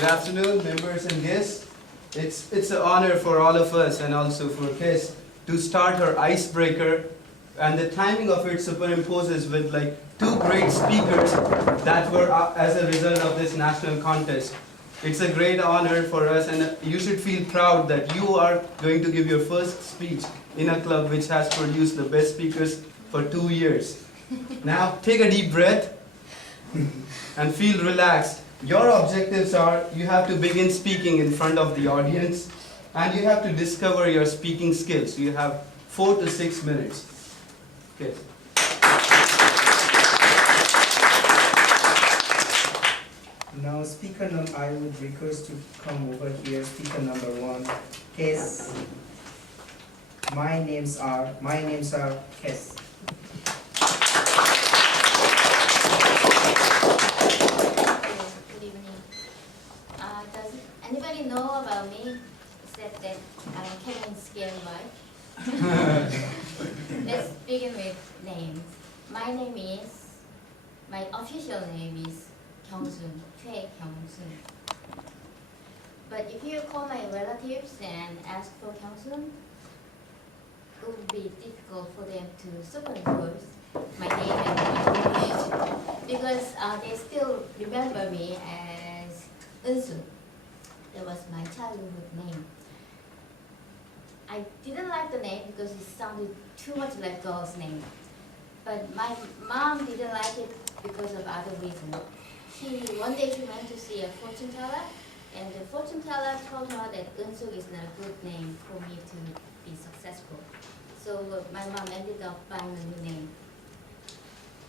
Good afternoon, members and guests. It's an honor for all of us and also for Kiss to start our icebreaker, and the timing of it superimposes with like two great speakers that were as a result of this national contest. It's a great honor for us, and you should feel proud that you are going to give your first speech in a club which has produced the best speakers for 2 years. Now take a deep breath and feel relaxed. Your objectives are, you have to begin speaking in front of the audience, and you have to discover your speaking skills. You have 4 to 6 minutes. Okay. Now, I would request to come over here. Speaker number 1, Kes. My names are Kes. Good evening. Does anybody know about me except that I'm Kevin Scale, right? Let's begin with names. My official name is Kyungsun, Choi Kyungsun. But if you call my relatives and ask for Kyungsun, it would be difficult for them to superimpose my name and my age, because they still remember me as Eunsu. That was my childhood name. I didn't like the name because it sounded too much like girl's name. But my mom didn't like it because of other reasons. One day she went to see a fortune teller, and the fortune teller told her that Eunsu is not a good name for me to be successful. So my mom ended up buying a new name.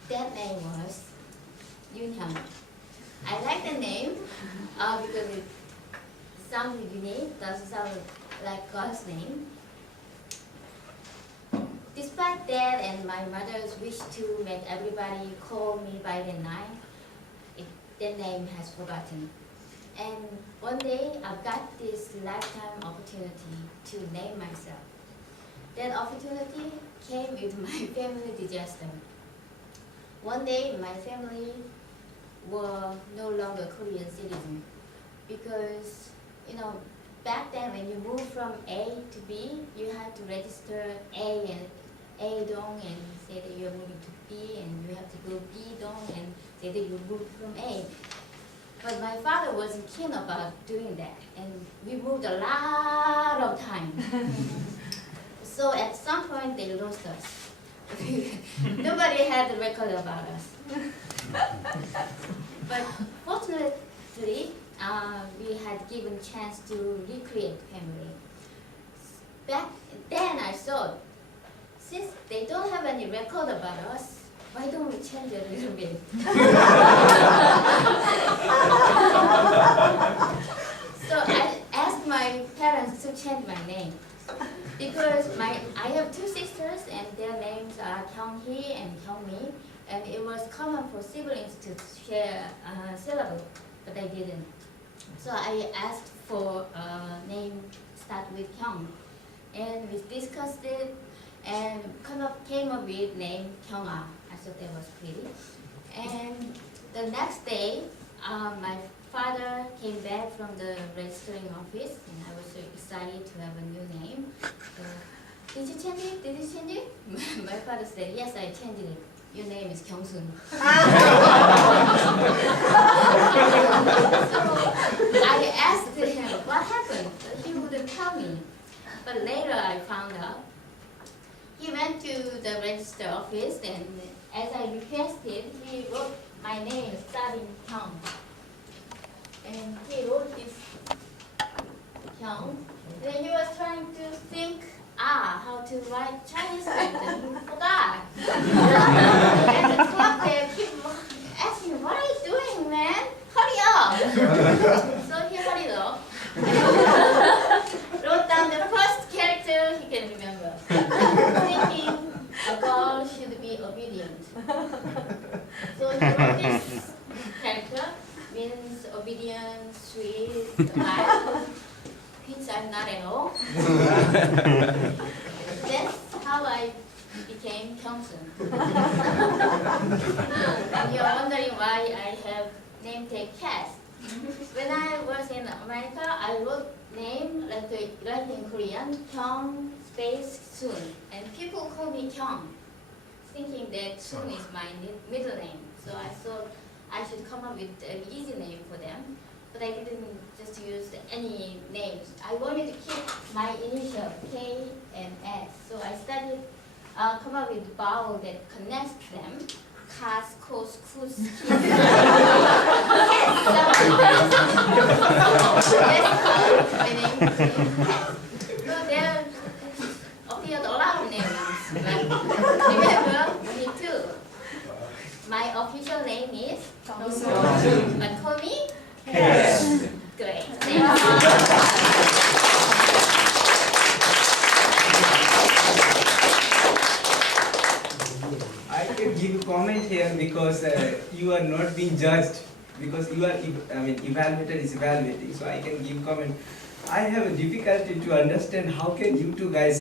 That name was Yoonhyun. I like the name because it sounded unique, doesn't sound like God's name. Despite that and my mother's wish to make everybody call me by the name, the name has forgotten. And one day I've got this lifetime opportunity to name myself. That opportunity came with my family disaster. One day my family were no longer Korean citizens because, back then when you moved from A to B, you had to register A dong and say that you're moving to B, and you have to go B dong and say that you moved from A. But my father wasn't keen about doing that, and we moved a lot of time. So at some point they lost us. Nobody had the record about us. But fortunately, we had given chance to recreate family. Back then I thought, since they don't have any record about us, why don't we change it a little bit? So I asked my parents to change my name, because I have 2 sisters and their names are Kyunghee and Kyungmi, and it was common for siblings to share a syllable, but I didn't. So I asked for a name start with Kyung, and we discussed it and came up with name Kyunga. I thought that was pretty. And the next day, my father came back from the registering office, and I was so excited to have a new name. So, did you change it? Did you change it? My father said, yes, I changed it. Your name is Kyungsun. So I asked him what happened. He wouldn't tell me. But later I found out. He went to the register office, and as I requested, he wrote my name starting Kyung. And he wrote this Kyung. Then he was trying to think how to write Chinese character. He forgot. And the clerk there kept asking, what are you doing, man? Hurry up. So he hurried up. Wrote down the first character he can remember. Thinking a girl should be obedient. So he wrote this character, means obedient, sweet, mild, which I'm not at all. That's how I became Kyungsun. And you're wondering why I have name tag cast. When I was in America, I wrote name like in Korean, Kyung space Soon, and people call me Kyung, thinking that Soon is my middle name. So I thought I should come up with an easy name for them, but I didn't just use any names. I wanted to keep my initial K and S, so I started come up with vowel that connects them. Kas, kos, kus, kis. That's how my name came. So there appeared a lot of names. But remember, me too. My official name is Kyung, but call me Yes. Great. Thank you. I can give a comment here because you are not being judged, because you are, evaluator is evaluating, so I can give comment. I have a difficulty to understand how can you two guys